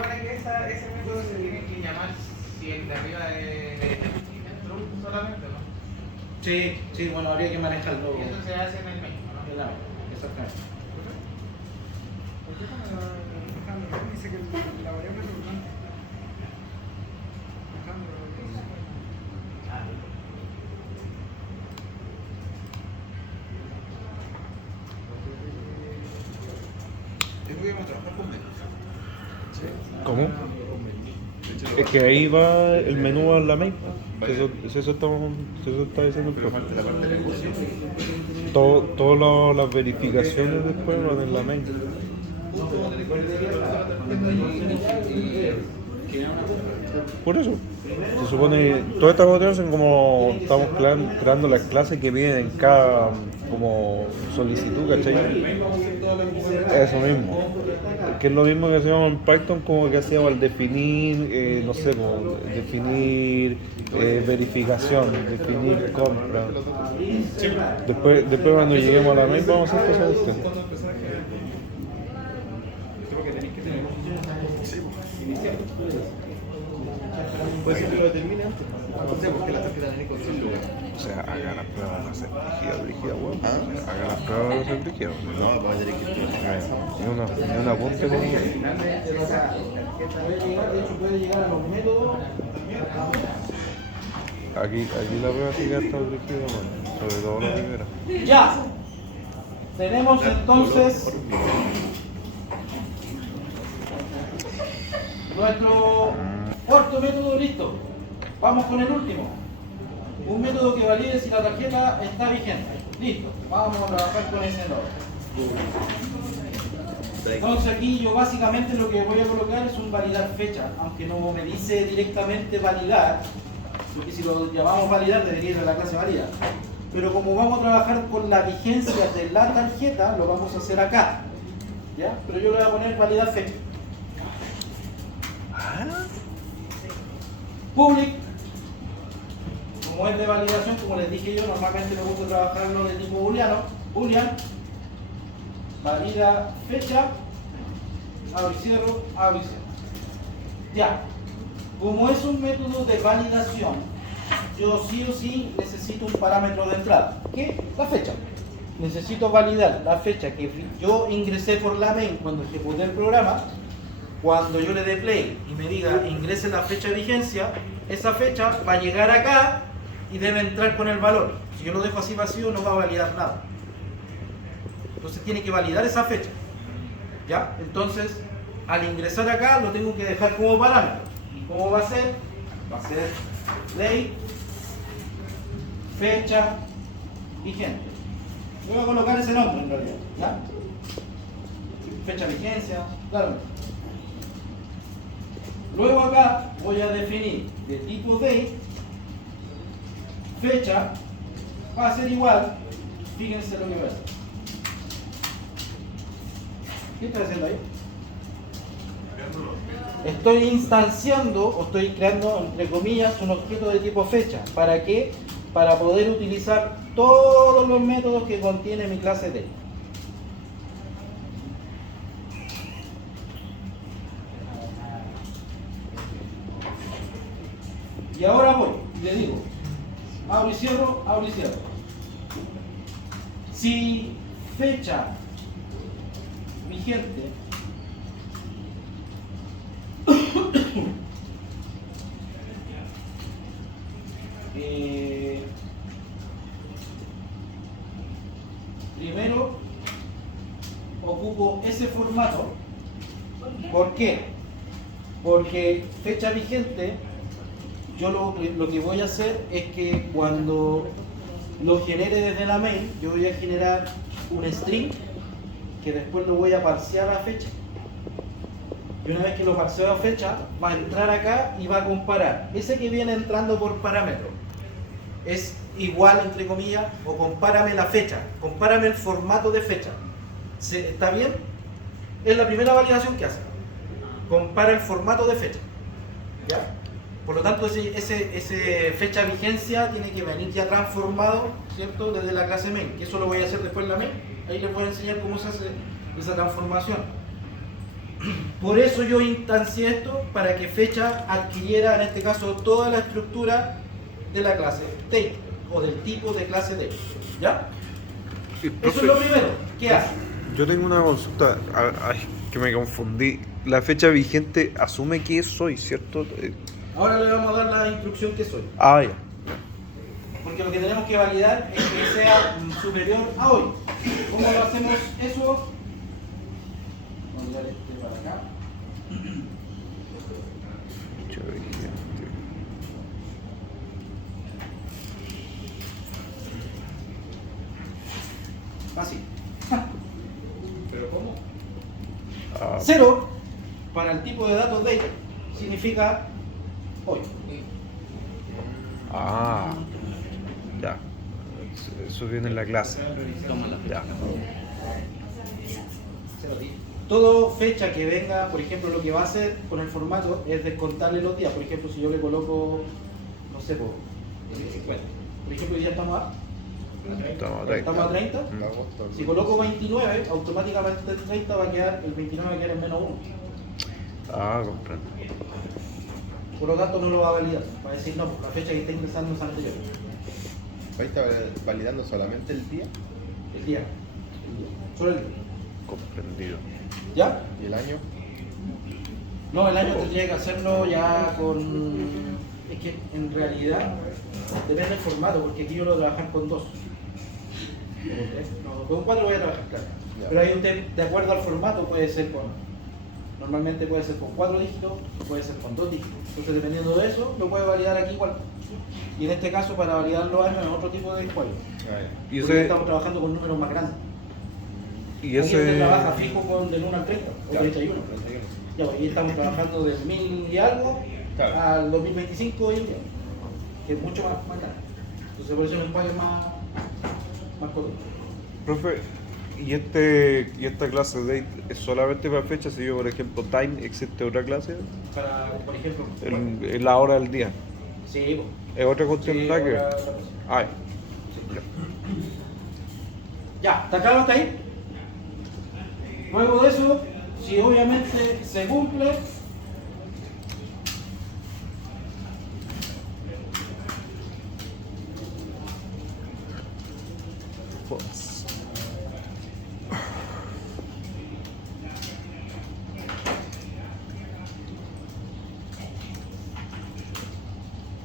supone que ese método se tiene que llamar si el de arriba es true solamente, ¿no? Sí, sí, bueno, habría que manejarlo. Y eso se hace en el main, ¿no? En la main, exactamente. ¿Por qué Alejandro dice que la variable resultante? Alejandro dice. Podríamos trabajar con menú. ¿Cómo? Es que ahí va el menú a la main. Eso está diciendo el Pero profe. falta la parte de negocio. Todas las verificaciones después van en la main. Por eso. Se supone, todas estas cuestiones son como estamos creando las clases que vienen en cada como solicitud, ¿cachai? Eso mismo. Que es lo mismo que hacíamos en Python, como que hacíamos al definir, no sé, definir verificación, definir compra. Después cuando lleguemos a la main vamos a hacer cosas de esto. Puede ser que lo determine antes. No sé, porque la tarjeta viene con 100 lucas. O sea, haga las pruebas van a ser brígidas, weón. Haga las pruebas van a ser brígidas. No, va a tener que estudiar. Ni una apunte como De hecho, puede llegar a los métodos. aquí la prueba sí que está brígida, weón. Sobre todo la primera. Ya. Tenemos entonces nuestro cuarto método listo. Vamos con el último. Un método que valide si la tarjeta está vigente. Listo. Vamos a trabajar con ese nodo. Entonces aquí yo básicamente lo que voy a colocar es un validar fecha, aunque no me dice directamente validar, porque si lo llamamos validar debería ir a la clase validar. Pero como vamos a trabajar con la vigencia de la tarjeta, lo vamos a hacer acá. ¿Ya? Pero yo le voy a poner validar fecha. Public, como es de validación, como les dije yo, normalmente me gusta trabajarlo de tipo booleano. Boolean, valida fecha, abro y cierro, abro y cierro. Ya, como es un método de validación, yo sí o sí necesito un parámetro de entrada, que es la fecha. Necesito validar la fecha que yo ingresé por la main cuando ejecuté el programa. Cuando yo le dé play y me diga ingrese la fecha de vigencia, esa fecha va a llegar acá y debe entrar con el valor. Si yo lo dejo así vacío no va a validar nada. Entonces tiene que validar esa fecha. ¿Ya? Entonces, al ingresar acá lo tengo que dejar como parámetro. ¿Y cómo va a ser? Va a ser date, fecha, vigente. Voy a colocar ese nombre en realidad. ¿Ya? Fecha vigencia, claro. Luego acá voy a definir de tipo date, fecha, va a ser igual, fíjense lo que voy a hacer. ¿Qué estoy haciendo ahí? Estoy instanciando o estoy creando, entre comillas, un objeto de tipo fecha. ¿Para qué? Para poder utilizar todos los métodos que contiene mi clase date. Y ahora voy, y le digo, abro y cierro, abro y cierro. Si fecha vigente primero ocupo ese formato. ¿Por qué? Porque fecha vigente, yo lo que voy a hacer es que cuando lo genere desde la main, yo voy a generar un string que después lo voy a parsear a fecha. Y una vez que lo parseo a fecha, va a entrar acá y va a comparar. Ese que viene entrando por parámetro es igual, entre comillas, o compárame la fecha, compárame el formato de fecha. ¿Está bien? Es la primera validación que hace. Compara el formato de fecha. ¿Ya? Por lo tanto, ese fecha vigencia tiene que venir ya transformado, ¿cierto? Desde la clase main, que eso lo voy a hacer después en la main. Ahí les voy a enseñar cómo se hace esa transformación. Por eso yo instancié esto para que fecha adquiriera en este caso toda la estructura de la clase date o del tipo de clase date. ¿Ya? Eso es lo primero. ¿Qué hace? Yo tengo una consulta, ay, que me confundí. La fecha vigente asume que es hoy, ¿cierto? Ahora le vamos a dar la instrucción que soy. Ah, ya. Porque lo que tenemos que validar es que sea superior a hoy. ¿Cómo lo hacemos eso? Vamos a dar este para acá. Fecha vigente. Así. ¿Pero cómo? Ah, 0 para el tipo de datos date significa hoy. ah, ya. Eso viene en la clase. Ya. Todo fecha que venga, por ejemplo, lo que va a hacer con el formato es descontarle los días. Por ejemplo, si yo le coloco, no sé, por ejemplo, hoy día estamos a Estamos a 30. Estamos a 30. Mm. Si coloco 29, automáticamente el 30 va a quedar, el 29 va a quedar en menos 1. Ah, comprendo. Por lo tanto, no lo va a validar. Va a decir, no, la fecha que está ingresando es anterior. Ahí está validando solamente el día El día. Solo el día. Comprendido. ¿Ya? y el año. No, el año tendría que hacerlo ya con... Es que en realidad depende del formato, porque aquí yo lo voy a trabajar con 2. No, con 4 voy a trabajar, claro. Ya. Pero ahí usted, de acuerdo al formato, puede ser con... Normalmente puede ser con 4 dígitos, puede ser con 2 dígitos. Entonces, dependiendo de eso, lo puede validar aquí igual. Y en este caso, para validar los años, es otro tipo de encuadre. Y Porque ese, estamos trabajando con números más grandes. y Aquí usted ese, trabaja fijo con del 1 al 30, o 31. 31. Ya, pues ahí estamos trabajando del 1000 y algo Claro. al 2025 y un día, que es mucho más grande. Entonces, por eso es un país más corto. profe, y esta clase de date es solamente para fechas. Si yo, por ejemplo, time, ¿existe otra clase? Para, por ejemplo, En la hora del día. sí, pues. ¿Es otra cuestión Sí, nada que ver? otra cosa. Ah, Ya, ¿está claro hasta ahí? Luego de eso, si obviamente se cumple,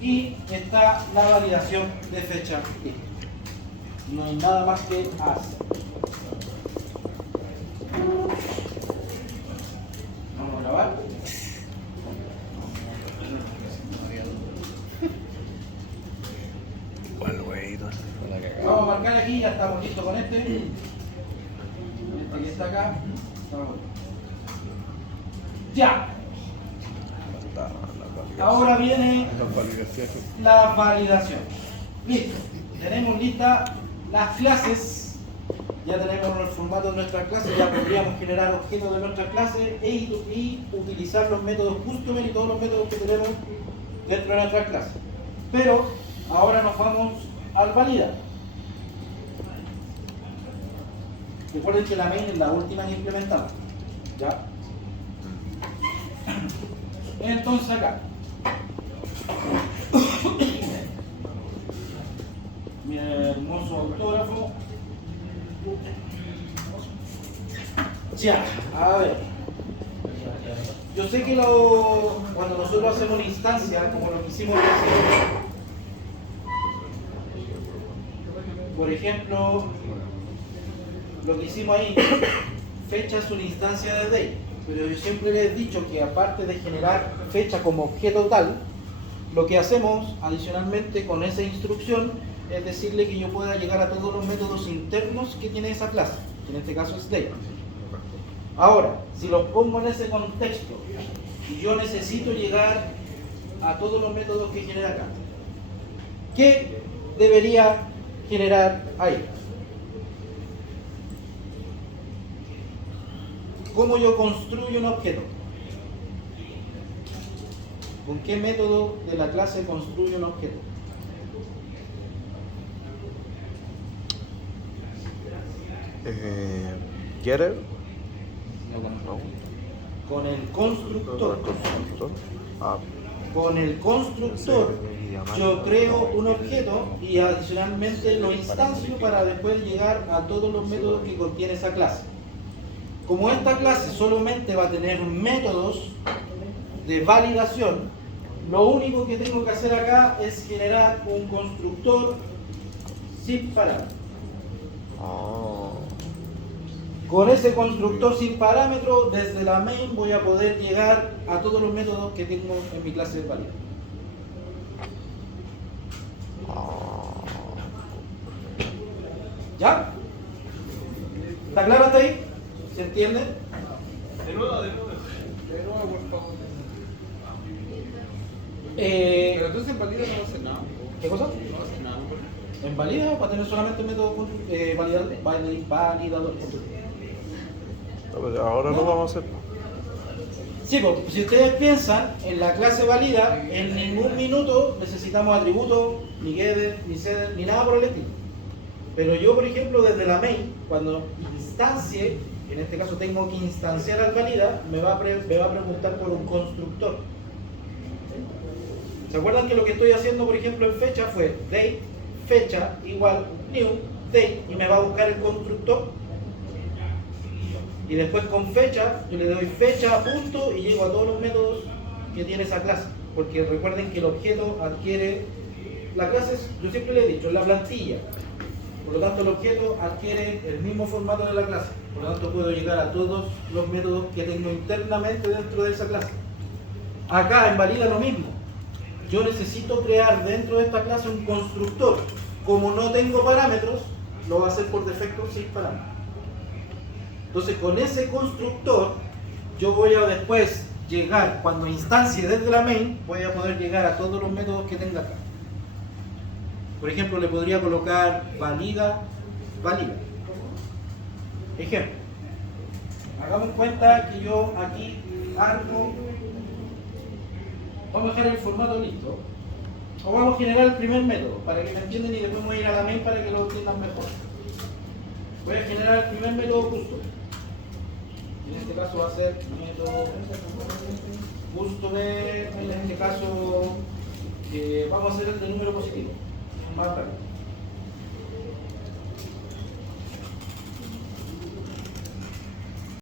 y está la validación de fecha. No hay nada más que hacer. Vamos a grabar. ¿cuál wey? Vamos a marcar aquí, ya estamos listos con este. Este que está acá. Estamos. Ya. Ahora viene la validación. Listo. Tenemos listas las clases. Ya tenemos el formato de nuestra clase. Ya podríamos generar objetos de nuestra clase y utilizar los métodos custom y todos los métodos que tenemos dentro de nuestra clase. Pero ahora nos vamos al validar. Recuerden que la main es la última que implementamos. ¿Ya? Entonces acá. Mi hermoso autógrafo. Ya, a ver. Yo sé que cuando nosotros hacemos una instancia, como lo que hicimos recién, por ejemplo, lo que hicimos ahí, fecha es una instancia de date, pero yo siempre les he dicho que aparte de generar fecha como objeto tal, lo que hacemos adicionalmente con esa instrucción es decirle que yo pueda llegar a todos los métodos internos que tiene esa clase, que en este caso es date. Ahora, si los pongo en ese contexto y yo necesito llegar a todos los métodos que genera acá, ¿qué debería generar ahí? ¿Cómo yo construyo un objeto? ¿Con qué método de la clase construyo un objeto? ¿Getter? No. con el constructor. Constructor. Ah, Con el constructor yo creo un objeto y adicionalmente lo instancio para después llegar a todos los métodos que contiene esa clase. Como esta clase solamente va a tener métodos de validación, lo único que tengo que hacer acá es generar un constructor sin parámetros. Con ese constructor sin parámetro, desde la main voy a poder llegar a todos los métodos que tengo en mi clase de validación. ¿Ya? ¿Está claro hasta ahí? ¿Se entiende? De nuevo. De nuevo, por favor. Pero entonces en valida no va a hacer nada. ¿Qué cosa? No va a hacer nada. En valida va a tener solamente un método validador. ahora lo vamos a hacer. Sí, pues si ustedes piensan, en la clase valida, en ningún minuto necesitamos atributos, ni getter, ni setter, ni nada por el estilo. Pero yo, por ejemplo, desde la main, cuando instancie, en este caso tengo que instanciar al valida, me va a preguntar por un constructor. ¿Se acuerdan que lo que estoy haciendo, por ejemplo, en fecha fue date, fecha igual new, date, y me va a buscar el constructor? Y después con fecha, yo le doy fecha, punto, y llego a todos los métodos que tiene esa clase. Porque recuerden que el objeto adquiere, la clase, yo siempre le he dicho, es la plantilla. Por lo tanto, el objeto adquiere el mismo formato de la clase. Por lo tanto, puedo llegar a todos los métodos que tengo internamente dentro de esa clase. Acá en valida lo mismo. Yo necesito crear dentro de esta clase un constructor. Como no tengo parámetros, lo va a hacer por defecto sin parámetros. Entonces, con ese constructor, yo voy a después llegar, cuando instancie desde la main, voy a poder llegar a todos los métodos que tenga acá. Por ejemplo, le podría colocar valida. Ejemplo. Hagamos cuenta que yo aquí armo. Vamos a dejar el formato listo. O vamos a generar el primer método para que me entiendan y después voy a ir a la main para que lo entiendan mejor. Voy a generar el primer método custom. En este caso va a ser método customer. En este caso vamos a hacer el de número positivo. Más rápido.